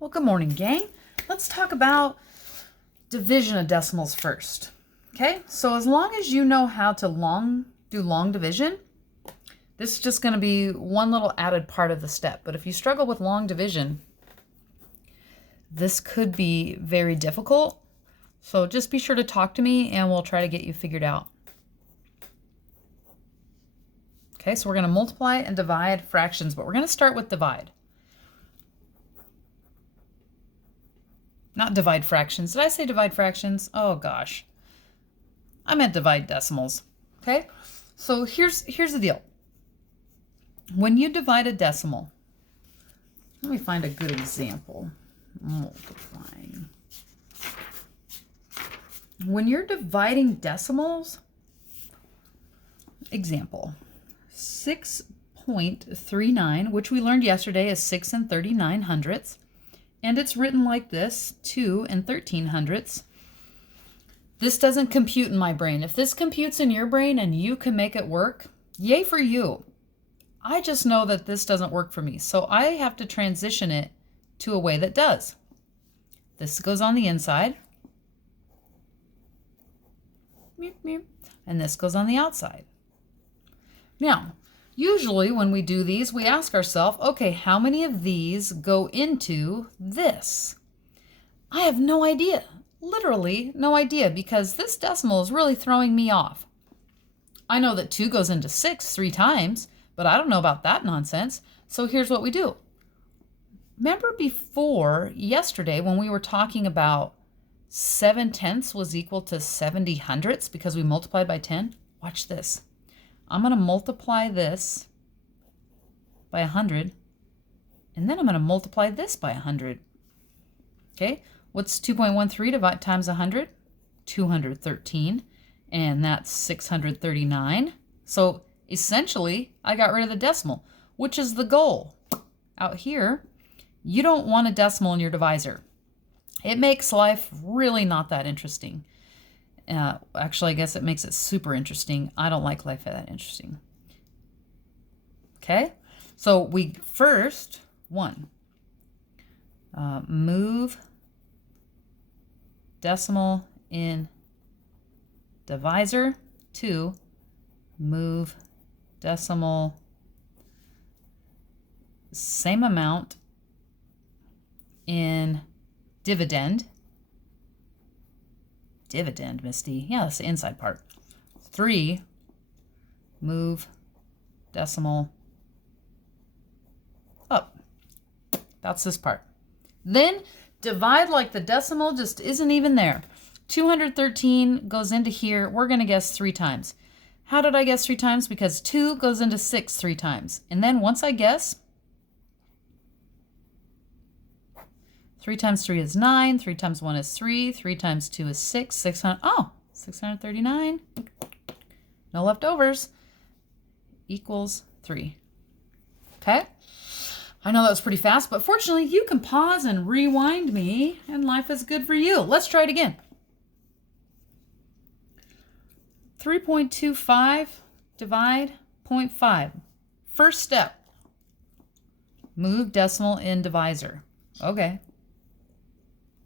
Well, good morning, gang. Let's talk about division of decimals first. Okay, so as long as you know how to do long division, this is just going to be one little added part of the step. But if you struggle with long division, this could be very difficult. So just be sure to talk to me and we'll try to get you figured out. Okay, so we're going to multiply and divide fractions, but we're going to start with divide. Not divide fractions. Did I say divide fractions? Oh gosh. I meant divide decimals. Okay? So here's the deal. When you divide a decimal, let me find a good example. Multiplying. When you're dividing decimals, example, 6.39, which we learned yesterday is 6 and 39 hundredths. And it's written like this, 2 and 13 hundredths. This doesn't compute in my brain. If this computes in your brain and you can make it work, yay for you. I just know that this doesn't work for me. So I have to transition it to a way that does. This goes on the inside. And this goes on the outside. Now, usually when we do these, we ask ourselves, okay, how many of these go into this? I have no idea, literally no idea, because this decimal is really throwing me off. I know that 2 goes into 6 3 times, but I don't know about that nonsense. So here's what we do. Remember before yesterday when we were talking about 7/10 was equal to 70 hundredths because we multiplied by 10? Watch this. I'm going to multiply this by 100, and then I'm going to multiply this by 100. Okay, what's 2.13 times 100? 213, and that's 639. So essentially, I got rid of the decimal, which is the goal. Out here, you don't want a decimal in your divisor. It makes life really not that interesting. Actually, I guess it makes it super interesting. I don't like life that interesting. Okay, so we first, move decimal in divisor. 2, move decimal same amount in dividend. Dividend, Misty. Yeah, that's the inside part. 3, move decimal up. That's this part. Then divide like the decimal just isn't even there. 213 goes into here. We're going to guess 3 times. How did I guess 3 times? Because 2 goes into 6 3 times. And then once I guess, 3 times 3 is 9, 3 times 1 is 3, 3 times 2 is 6, 639, no leftovers, equals 3. Okay? I know that was pretty fast, but fortunately you can pause and rewind me, and life is good for you. Let's try it again. 3.25 divide 0.5. First step, move decimal in divisor. Okay.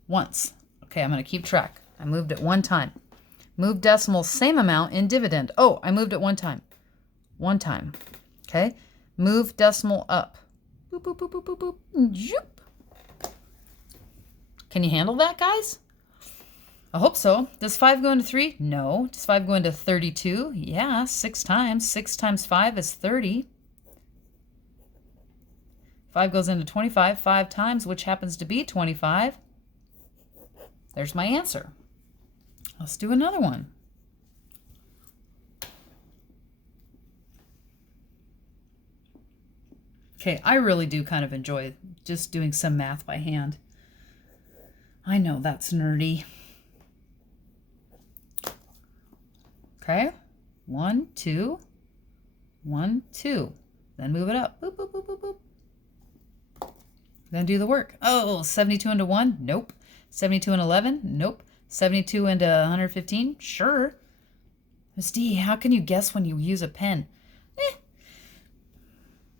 Once. Okay, I'm going to keep track. I moved it 1 time. Move decimal same amount in dividend. Oh, I moved it 1 time. 1 time. Okay. Move decimal up. Boop, boop, boop, boop, boop, boop. Zoop. Can you handle that, guys? I hope so. Does 5 go into 3? No. Does 5 go into 32? Yeah, 6 times. 6 times 5 is 30. 5 goes into 25 5 times, which happens to be 25. There's my answer. Let's do another one. Okay, I really do kind of enjoy just doing some math by hand. I know that's nerdy. Okay, 1, 2, 1, 2. Then move it up. Boop, boop, boop, boop, boop. Then do the work. Oh, 72 into 1? Nope. 72 and 11? Nope. 72 into 115? Sure. Miss D, how can you guess when you use a pen?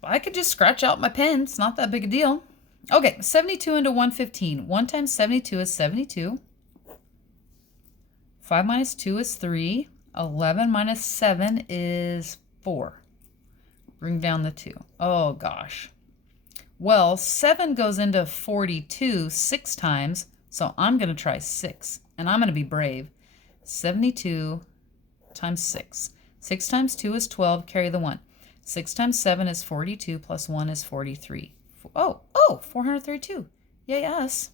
I could just scratch out my pen. It's not that big a deal. Okay, 72 into 115. 1 times 72 is 72. 5 minus 2 is 3. 11 minus 7 is 4. Bring down the 2. Oh, gosh. Well, 7 goes into 42 6 times, so I'm going to try 6. And I'm going to be brave. 72 times 6. 6 times 2 is 12, carry the 1. 6 times 7 is 42, plus 1 is 43. Oh, 432. Yay us.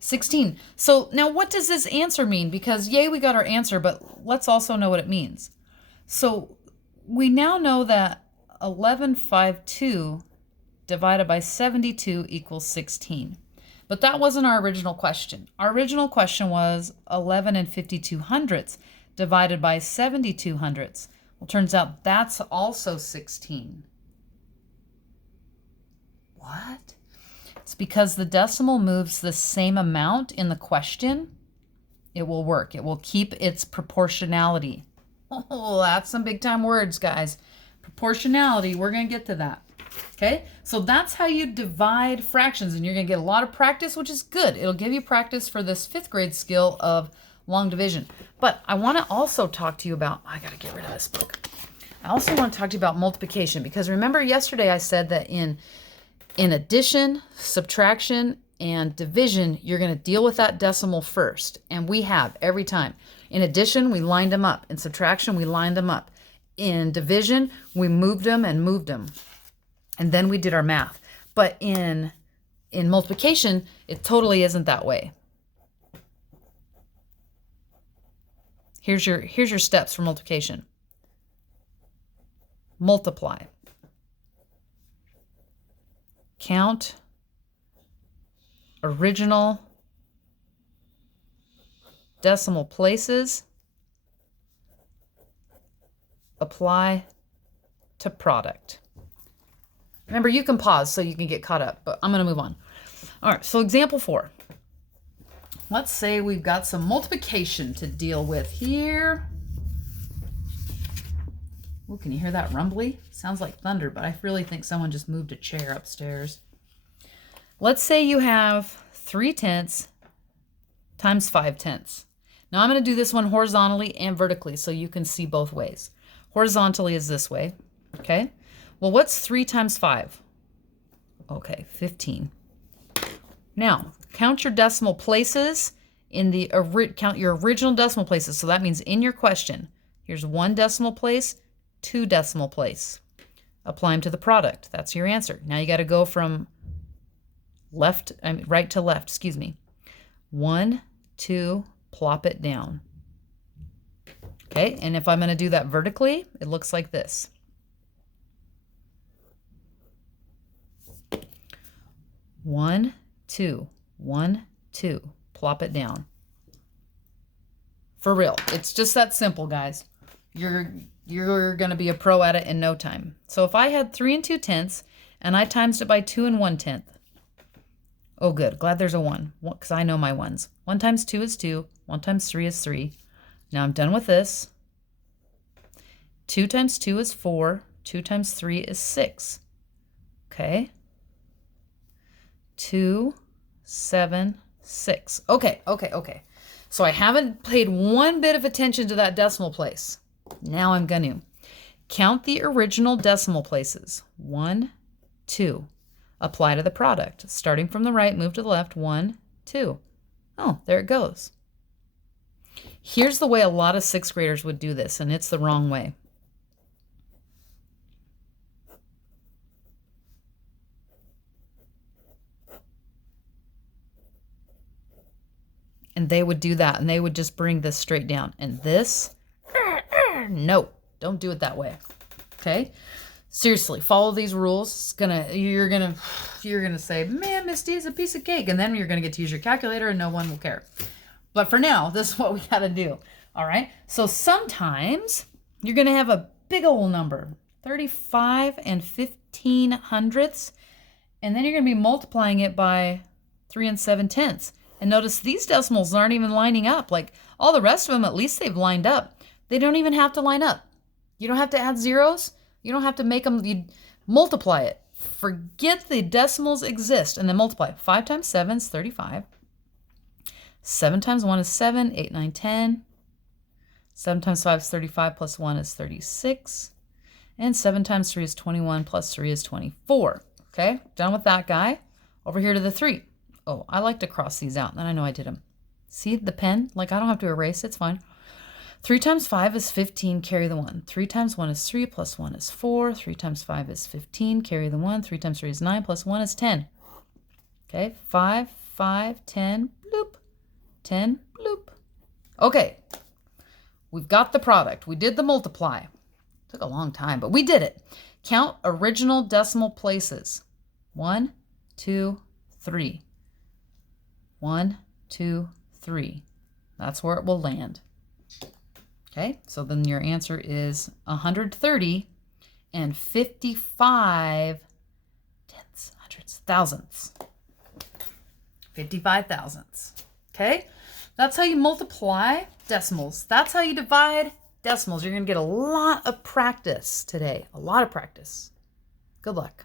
16. So now what does this answer mean? Because yay, we got our answer, but let's also know what it means. So we now know that 1152 divided by 72 equals 16. But that wasn't our original question. Our original question was 11 and 52 hundredths divided by 72 hundredths. Well, turns out that's also 16. What? It's because the decimal moves the same amount in the question. It will work. It will keep its proportionality. Oh, that's some big time words, guys. Proportionality, we're going to get to that. Okay, so that's how you divide fractions, and you're going to get a lot of practice, which is good. It'll give you practice for this 5th grade skill of long division. But I want to also talk to you about, I got to get rid of this book. I also want to talk to you about multiplication, because remember yesterday I said that in addition, subtraction, and division, you're going to deal with that decimal first. And we have every time. In addition, we lined them up. In subtraction, we lined them up. In division, we moved them and moved them. And then we did our math. But in multiplication, it totally isn't that way. Here's your steps for multiplication. Multiply. Count original decimal places. Apply to product. Remember, you can pause so you can get caught up, but I'm going to move on. All right, so example 4. Let's say we've got some multiplication to deal with here. Ooh, can you hear that rumbly? Sounds like thunder, but I really think someone just moved a chair upstairs. Let's say you have 3/10 times 5/10. Now I'm going to do this one horizontally and vertically so you can see both ways. Horizontally is this way, okay? Well, what's 3 times 5? Okay, 15. Now, count your decimal places in the count your original decimal places. So that means in your question, here's 1 decimal place, 2 decimal place. Apply them to the product. That's your answer. Now you got to go from right to left, excuse me. 1, 2, plop it down. Okay, and if I'm going to do that vertically, it looks like this. 1, 2, 1, 2, plop it down. For real, it's just that simple, guys. You're going to be a pro at it in no time. So if I had 3 2/10 and I times it by 2 1/10. Oh, good. Glad there's a 1, because I know my ones. 1 times 2 is 2. 1 times 3 is 3. Now I'm done with this. 2 times 2 is 4. 2 times 3 is 6. Okay. 2, 7, 6. Okay. So I haven't paid one bit of attention to that decimal place. Now I'm going to count the original decimal places. 1, 2. Apply to the product. Starting from the right, move to the left. 1, 2. Oh, there it goes. Here's the way a lot of 6th graders would do this, and it's the wrong way. And they would do that, and they would just bring this straight down. And this, no, don't do it that way. Okay? Seriously, follow these rules. You're gonna say, man, Misty is a piece of cake, and then you're gonna get to use your calculator, and no one will care. But for now, this is what we gotta do. All right? So sometimes you're gonna have a big old number, 35 and 15 hundredths, and then you're gonna be multiplying it by 3 7/10. And notice these decimals aren't even lining up. Like all the rest of them, at least they've lined up. They don't even have to line up. You don't have to add zeros. You don't have to make them, you multiply it. Forget the decimals exist and then multiply. 5 times 7 is 35. 7 times 1 is 7, 8, 9, 10. 7 times 5 is 35 plus 1 is 36. And 7 times 3 is 21 plus 3 is 24. Okay, done with that guy. Over here to the 3. Oh, I like to cross these out. Then I know I did them. See the pen? Like I don't have to erase it. It's fine. 3 times 5 is 15, carry the 1. 3 times 1 is 3, plus 1 is 4. 3 times 5 is 15, carry the 1. 3 times 3 is 9, plus 1 is 10. Okay, 5, 5, 10, bloop. 10, bloop. Okay, we've got the product. We did the multiply. Took a long time, but we did it. Count original decimal places. 1, 2, 3. 1, 2, 3. That's where it will land. Okay, so then your answer is 130 and 55 tenths, hundredths, thousandths. 55 thousandths. Okay, that's how you multiply decimals. That's how you divide decimals. You're going to get a lot of practice today. A lot of practice. Good luck.